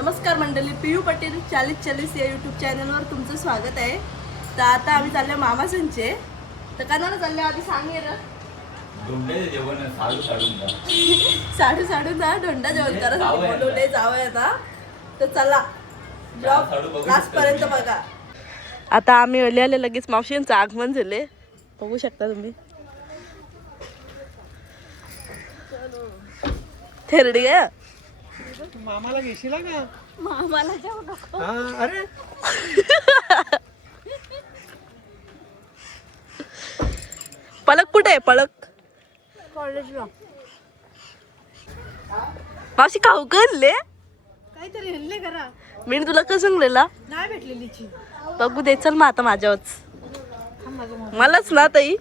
नमस्कार मंडळी, पीयू पटेल 4040 या यूट्यूब चॅनलवर तुमचं स्वागत आहे. तर आता आम्ही चाललो मामासंचे. तर कणाला चाललो आधी सांगे ना साडू साडू ना धोंडा जेवण करायसाठी बोलवले जावं आता. तर चला ब्लॉग लास्ट पर्यंत बघा. आता आम्ही आले लगेच मावशींचं आगमन झाले, बघू शकता तुम्ही. थेरडी आहे मामाला घेशील का? मामाला जाऊ नको. अरे पलक कुठे आहे? पलक कॉलेजला मावशी खाऊ करले काहीतरी हल्ले करा. मी तुला कसं सांगलेला नाही भेटलेलीची. बघू दे. चल मग आता माझ्यावरच मलाच ना ताई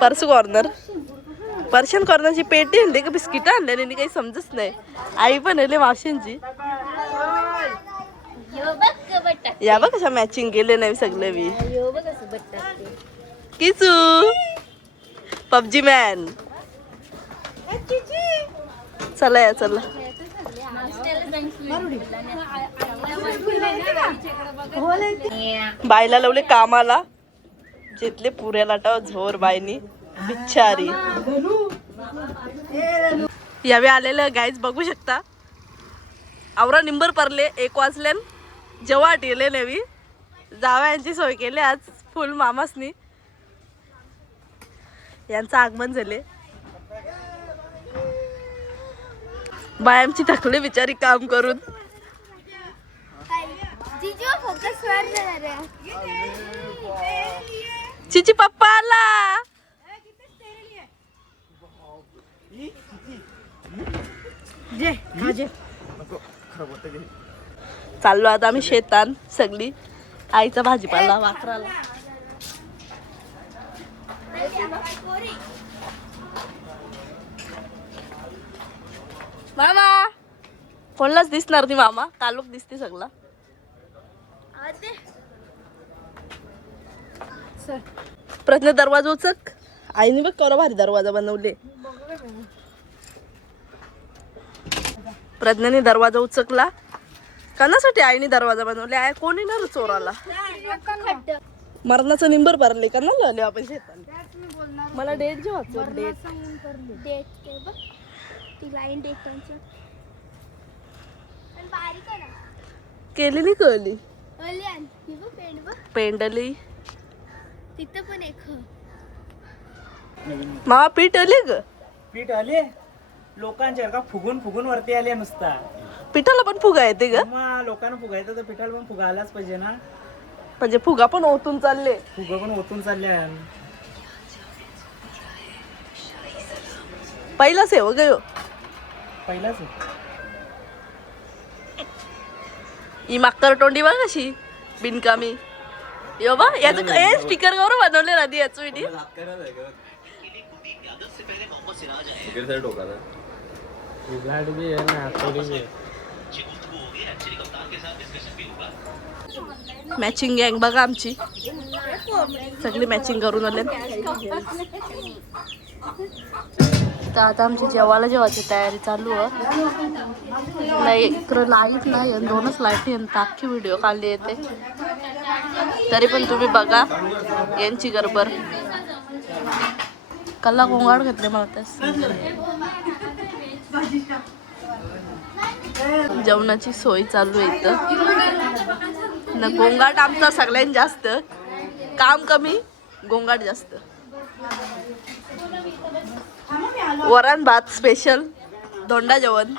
पर्स कॉर्नर पर्शन कॉर्नरची पेटी आणली का बिस्किट आणले काही समजत नाही. आई पण आले मावशींची. या बघ कशा मॅचिंग केले नाही सगळे. मी किचू पबजी मॅन. चला या चला. बायला लावले कामाला, जिथले पुऱ्या लाटा झोर बायनी बिचारी. यावे आलेलं गाईज बघू शकता. आवरा निंबर परले 1 वाजल्यान जेव्हा आठले नेवी जावयांची सोय केली आज फुल मामासनी. यांचं आगमन झाले. बायांची थकले बिचारी काम करून. चिची पप्पा आला. चाललो आता आम्ही शेतान सगळी. आईचा भाजीपाला वाकराला. मामा कोणलाच दिसणार नाही. मामा कालोख दिसते सगळा. प्रश्न दरवाजा उचक. आईने बघ करा भारी दरवाजा बनवले. प्रज्ञाने दरवाजा उचकला. कणासाठी आईने दरवाजा बनवले. आहे कोणी ना चोराला. मरणाचं निंबर भरले का ना आले आपण शेतात. मला डेट जे वाचव डेट केली नाही कळली. पेंडली तिथं पण एक मामा पीठ आले ग. पीठ आले लोकांच्या का फुगून फुगून वरती आले नुसता. पिठाला पण फुगा येते ग. मग लोकांना फुगायचं तर पिठाला पण फुगा आलाच पाहिजे ना. म्हणजे फुगा पण ओतून चालले. फुगा पण ओतून चालले. पहिलाच आहे ग. पहिलाच ही माक्कर तोंडी बघ कशी बिनकामी. यो बा याचं हे स्पीकर वर बनवले ना याच व्हिडिओ. मॅचिंग गँग बघा आमची सगळी मॅचिंग करून आले. तर आता आमची जेवायची तयारी चालू आहे. नाही इकडं लाईट नाही, 2च लाईट यांना अख्खी व्हिडिओ काढली येते. तरी पण तुम्ही बघा यांची गडबड. कल्ला गोंगाड घेतले मला त्यास. जेवणाची सोय चालू आहे इथं. ना गोंगाट आमचा सगळ्यांत जास्त. काम कमी गोंगाट जास्त. वरण भात स्पेशल धोंडा जेवण.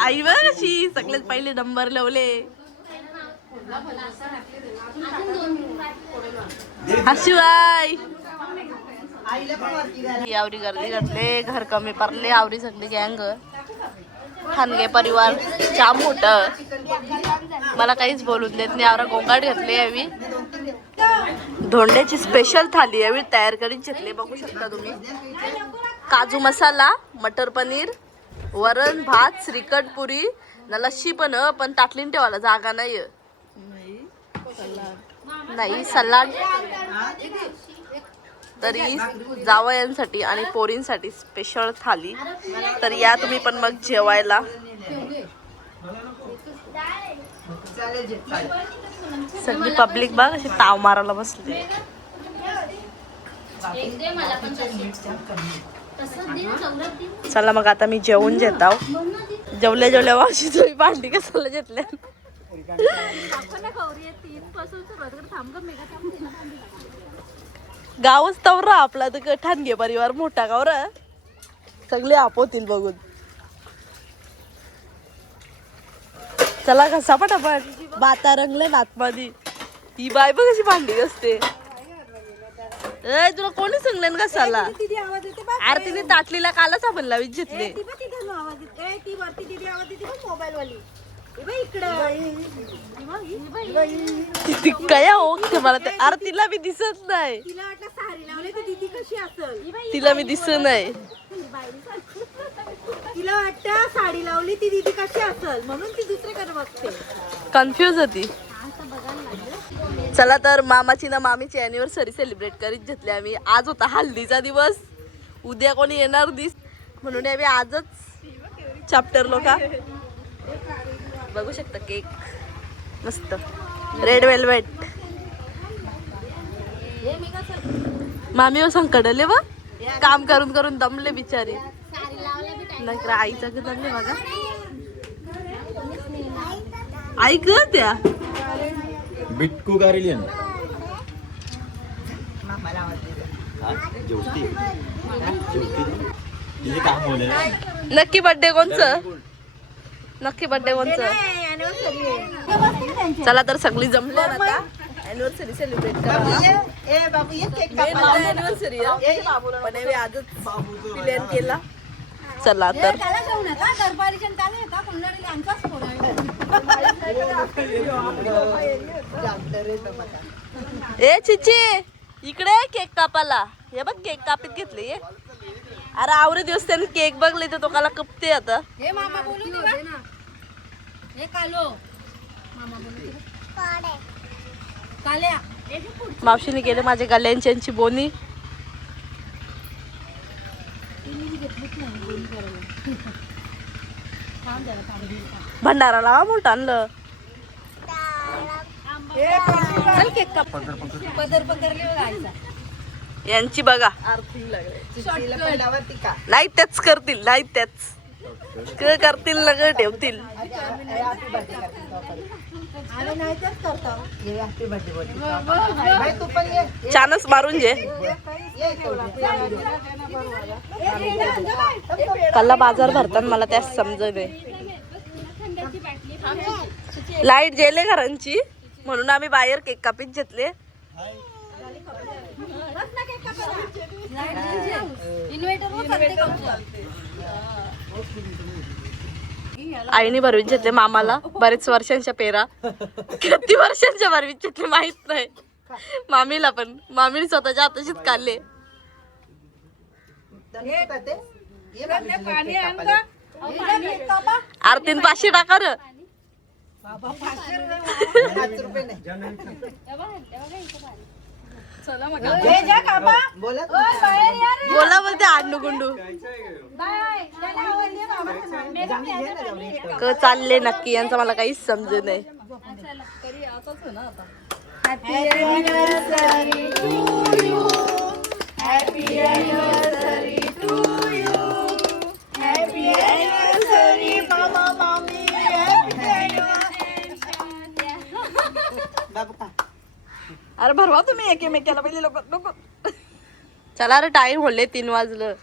आई बघ अशी सगळ्यात पहिले नंबर लावले. शिवाय आवरी गर्दी घातले. घर कमी पडले. आवरी सगळी गँग खानगे परिवार जाम मोठ. मला काहीच बोलून देत नाही. आवरा गोंगाट घेतले. यावी धोंड्याची स्पेशल थाली यावी तयार करून घेतली. बघू शकता तुम्ही. काजू मसाला, मटर पनीर, वरण भात, श्रीखंड पुरी ना लस्सी पण ताटलीन ठेवायला जागा नाही. सलाड तरी जावयांसाठी आणि पोरींसाठी स्पेशल थाली. तर या तुम्ही पण मग जेवायला. सगळी पब्लिक बघ अशी ताव मारायला बसली. चला मग आता मी जेवून घेताव. जेवल्या जेवल्या वाशी तुम्ही भांडी कशाला घेतल्या. गावच तवरा आपला तर ठाणगे परिवार मोठा गाव र. सगळे आपवतील बघून. चला कसा पटापट बाता रंगले नातमादी. ही बाय बघ कशी भांडी असते. ए तुला कोणी सांगलं कसाला. अरे तिने ताटलीला कालच आपण लावीत घेतले. काय हो मला ते. अरे तिला मी दिसत नाही. तिला मी दिसत नाही. तिला वाटतं साडी लावली ती दीदी कशी असेल म्हणून ती दुसरीकडे बघते. कन्फ्युज होती. चला तर मामाची ना मामीची अॅनिव्हर्सरी सेलिब्रेट करीत घेतली आम्ही. आज होता हल्दीचा दिवस. उद्या कोणी येणार दिस म्हणून आम्ही आजच चॅप्टर लोक बघू शकता. केक मस्त रेड वेल्वेट. मामी हो संकडले व काम करून करून दमले बिचारी. नाही आईचा दमले बघा. आई ग त्या बिटकू गारेलियन जेवती तिथे काम होईल. नक्की बर्थडे कोणचं. नक्की बर्थडे कोणचं. चला तर सगळी जमले आता अॅनिव्हर्सरी सेलिब्रेट करायला. अॅनिव्हर्सरी पण आजच प्लॅन केला. चला तर ए चिची इकडे केक कापाला. हे बघ केक कापीत घेतले. अरे आवरे दिवस त्याने केक बघले तर तो काला कपते आता. हे मामा बोलू दे ना. हे कालो मामा बोलू दे. काल्या मावशीने केले माझ्या गल्यांची बोनी. भंडारा लावा मोठं आणलं. चल केक काप. पदर पकडले जायचा. यांची बघा नाही त्याच करतील. नाही त्याच करतील ना ग ठेवतील. छानच मारून जे कल्ला बाजार भरताना मला त्याच समजले. लाईट गेले घरांची म्हणून आम्ही बाहेर केक कापीत घेतले. आईने भरवीत घेतले मामाला बरेच वर्षांच्या पेरा. किती वर्षांच्या भरवीत घेतले माहित नाही. मामीला पण मामीने स्वतःच्या हाताशीच काढले. आरतीन 500 टाका र. बोला बोलते आंडू गुंडू चालले नक्की. यांचं मला काहीच समजत नाही. अरे भरवा तुम्ही एकेमेकाला पहिले लोक नको. चला रे टाइम होले 3 वाजलं.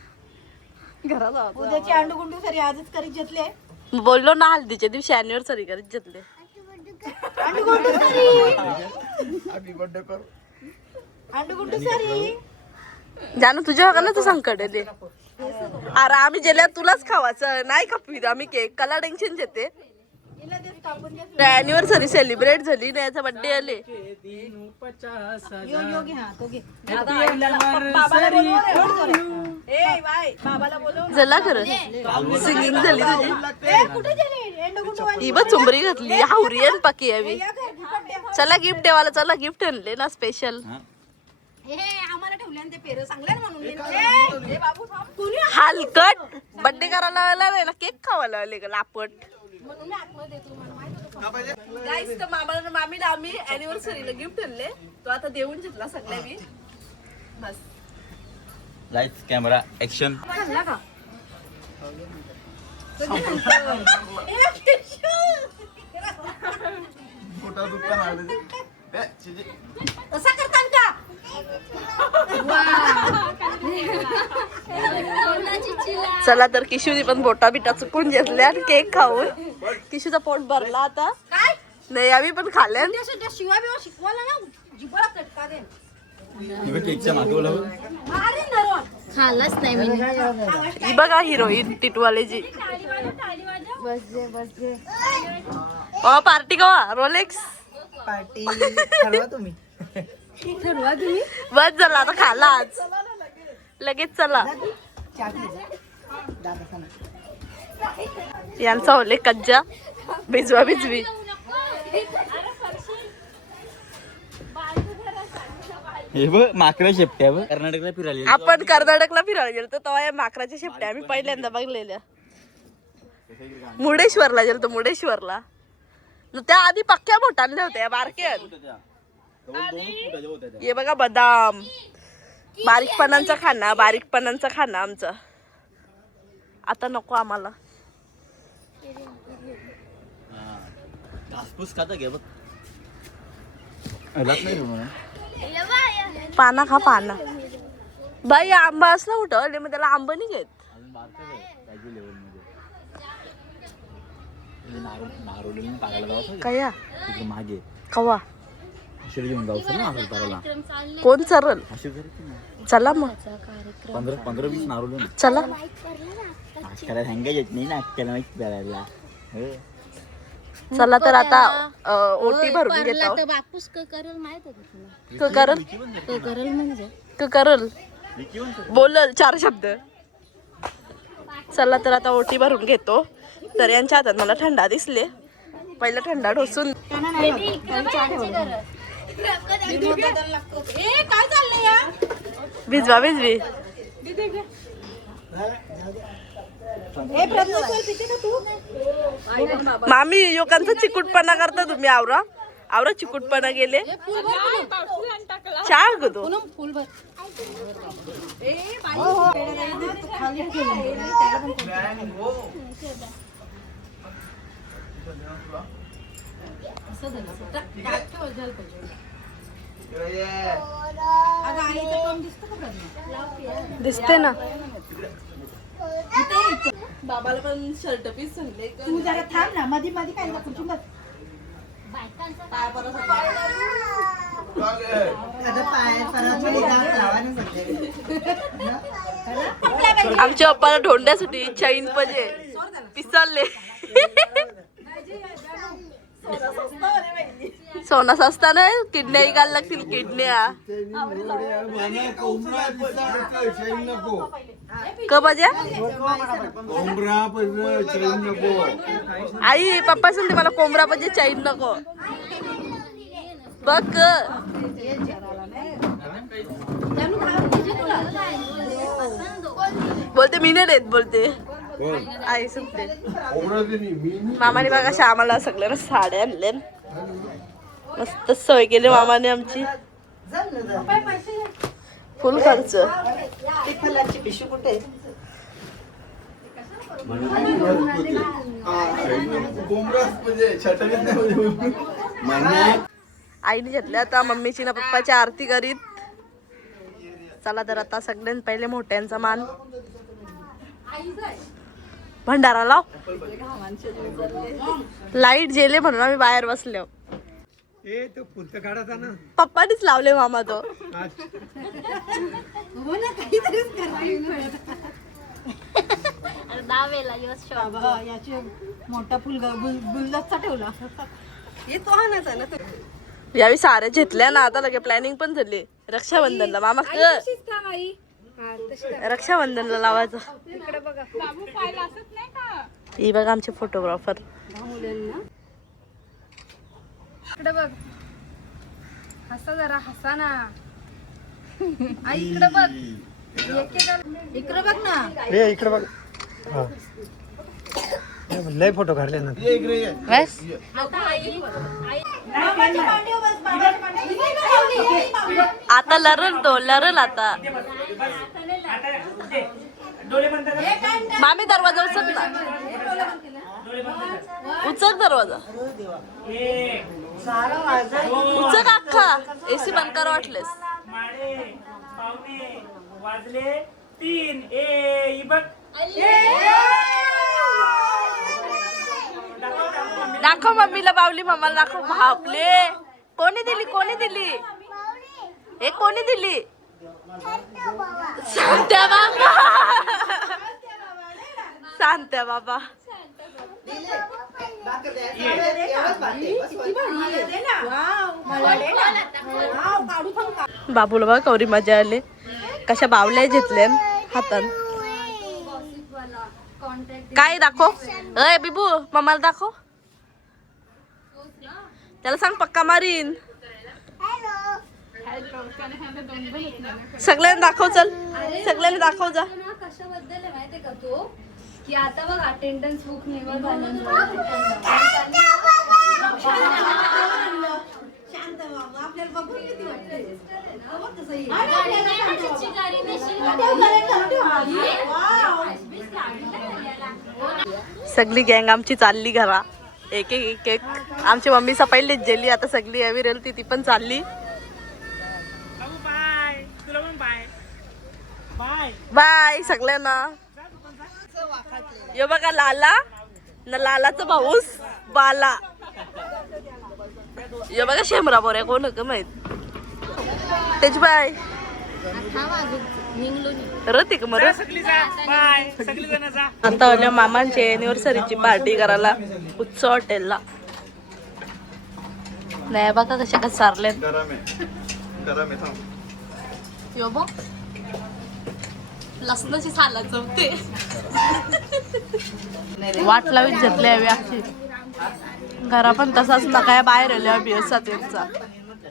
घरात उद्याची अंडू गुंडू सरी आजच करीत घेतले. बोललो ना हल्दीच्या दिवशी अॅनिव्हर्सरी करीत घेतले. अंडू गुंडू सरी अंडू गुंडू सरी जाणं तुझ्या हकाला तर संकट आहे ते. अरे आम्ही गेल्या तुलाच खावायचं नाही कापवी आम्ही केक. कला टेन्शन घेते. अॅनिव्हर्सरी सेलिब्रेट झाली ना. याचा बर्थडे आले. झाला खरं सिंगिंग झाली तुझी. ही बघ चुंबरी घातली हावरी आणि पाकी यावी. चला गिफ्ट देवाला. चला गिफ्ट आणले ना स्पेशल. हलकट बर्थडे करायला आला नाही ना केक खावायला आले का लापट. म्हणून मी आतमध्ये येतो, मला माहित होतं. गाईस तर मामाला मामीला आम्ही अॅनिव्हर्सरीला गिफ्ट आणले, तो आता देऊन घेतला सगळ्या मी बस. Lights camera action. खाल्ला का? असा करतात का? चला तर किशोरी पण बोटा बिटा चुकून घेतल्या आणि केक खाऊन किशूचा पोट भरला आता. काय नाही आम्ही पण खाल्ल्या. शिवाय बिवा शिकवायला ना जिबळा कटका दे. केकच्या मागवलं मारे नरवण. खाल्लाच नाही मी. ही बघा हिरोईन टिटवालेची. पार्टी कवा रोलेक्स पार्टी ठरवा तुम्ही. ठरवा तुम्ही. बस झाला आता खाला आज लगेच. चला यांचा होले कज्जा भिजवा भिजवी. हे बघ माकरा शेपट्या बघ कर्नाटकला फिरायला आपण कर्नाटकला फिरायला गेलो तेव्हा या माकराच्या शेपट्या आम्ही पहिल्यांदा बघलेल्या. मुर्डेश्वरला गेलो मुर्डेश्वरला. त्या आधी पक्क्या मोठ्या होत्या बारक्या. हे बघा बदाम बारीकपणांचा खाना आमचा. आता नको आम्हाला. घासपूस खाता घे बघ. पाना खा पाना. बाई आंबा असला कुठं मग त्याला आंबा नाही घेत. काय मागे कवा घेऊन जाऊ चल ना पाराला. कोण चरल. चला मग 15-20 नारळ चला. अक्काला हँगा येत नाही ना अक्काला माहिती करायला. चला तर आता ओटी भरून घेतो. बापूस करल माहित होतं क करल करल म्हणजे क करल बोलल 4 शब्द. चला तर आता ओटी भरून घेतो. तर यांच्या हातात मला थंडा दिसले. पहिला थंडा ढोसून काय चाललंय या. भिजवा भिजवी. मामी योकांचा चिकुटपणा करता तुम्ही. आवरा आवरा चिकुटपणा गेले. चार ग तो फुल भर. दिसते ना. बाबाला पण शर्ट पीस सांगले. तू जरा थांब ना. मध्ये मध्ये काय खुर्ची बस. आमच्या पप्पाला ढोंड्यासाठी चैन पाहिजे पिसालले. सोना सस्ता नाही. किडन्या घाल लागतील किडन्या. क बजा आई पप्पा सांगते मला कोंबडा पाहिजे चैन नको. बघ बोलते मी नाही देत बोलते. आई सुटते. मामाने बघा अशा आम्हाला सगळ्यांना साड्या आणल्या. मस्त सोय केली मामाने आमची. फुल खर्च. आईने घेतल्या आता मम्मीची ना पप्पाची आरती करीत. चला तर आता सगळ्यात पहिले मोठ्यांचा मान भंडारा लाव. लाईट जेले म्हणून आम्ही बाहेर बसलो. पप्पानीच लावले मामा तो. मोठा फुल गुलदस्ता ठेवला. यावेळी सारे घेतल्या ना. आता लगे प्लॅनिंग पण झाली रक्षाबंधनला. मामा रक्षाबंधनला लावायचं. ही बघा आमचे फोटोग्राफर. इकडे बघ. हसा जरा हसा ना. आई इकडे बघ. इकडे बघ ना. इकडे बघ. लय फोटो काढले ना बस आता लरल आता डोळे बंद कर. मामी दरवाजा उचक ना उचक दरवाजा एक, उचक अख्खा एसी बंद कर वाटलेस माडे पावणे वाजले 3. ही बघ. दाखव मम्मीला बावली मम्माला दाखव बापले कोणी दिली हे कोणी दिली सांगत्या बाबा बाबूला बघा कवरी मजा आली कशा बावल्या घेतल्या हातात काय दाखव अय बिबू मम्माला दाखव त्याला सांग पक्का मारीन सगळ्यांना दाखव चल सगळ्यांना दाखव जा कशाबद्दल आहे माहितीये का तो की आता बघ अटेंडन्स बुक निवड सगळी गँग आमची चालली घरा एक एक एक आमची मम्मी पहिलेच गेली आता सगळी यावी रेल ती पण चालली बाबू बाय. तुला पण बाय. बाय. बाय सगळ्यांना यो बघा लाला न लालाचा भाऊस बाला यो बघा शेमरा बोऱ्या कोण का माहित त्याची बाय रतिक मर सगळी जा. बाय. सगळी जण जा. आता आल्या मामांची अॅनिव्हर्सरीची पार्टी करायला उत्सव हॉटेलला नाही बघा कशा कशा सारल्यात यो बघ लसणाची साला चवते वाट लावीत घेतली हवी अशी घरा पण तसाच ना काय बाहेर आल्या बियसा त्यांचा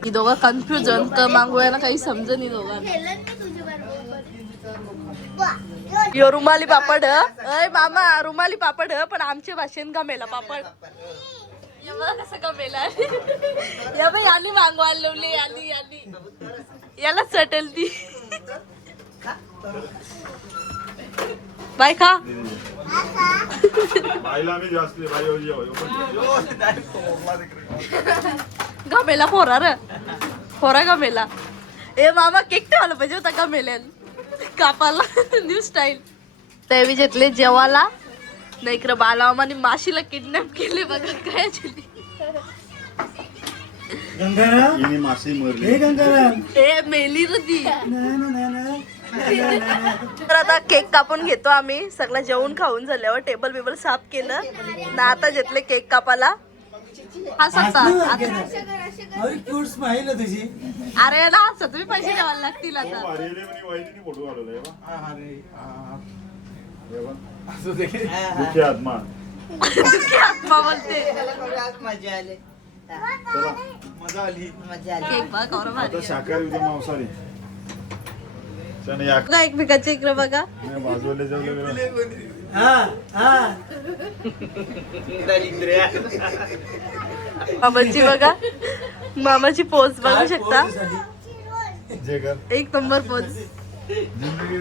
ही दोघं कन्फ्युजन क मागूया ना काही समज नाही दोघांना यो रुमाली पापड अय मामा रुमाली पापड पण आमच्या भाषेन गमेला पापड या बघा कसं गमेला या बाई यानी मागवायला लावली यानी याला चटेल ती बाय खा गमेला फोरा गमेला ए मामा केक ठेवायला पाहिजे होता गमेल्यान कापाला न्यू स्टाईल त्यावेळी घेतले जेवाला नाही इकडं बालामानी माशीला किडनॅप केले बघा काय झाली गंगाराम मासी मरली हे गंगाराम ए मेली र ती नाही तर आता केक कापून घेतो आम्ही सगळं जेवण खाऊन झाल्यावर टेबल बिबल साफ केलं ना आता घेतले केक कापाला हा सत्ता क्यूट स्माईल आहे तुझी अरे ना असं तुम्ही पैसे द्यावायला लागतील आता दुःखी आत्मा बोलते केक बघा कवर भारी आहे. शाकाहारी उद्या मांसाहारी बघा एकमेकाच्या इकडे बघा बाजूला जेवले मामाची बघा मामाची पोच बघू शकता जे कर एक नंबर पोच जिंदगी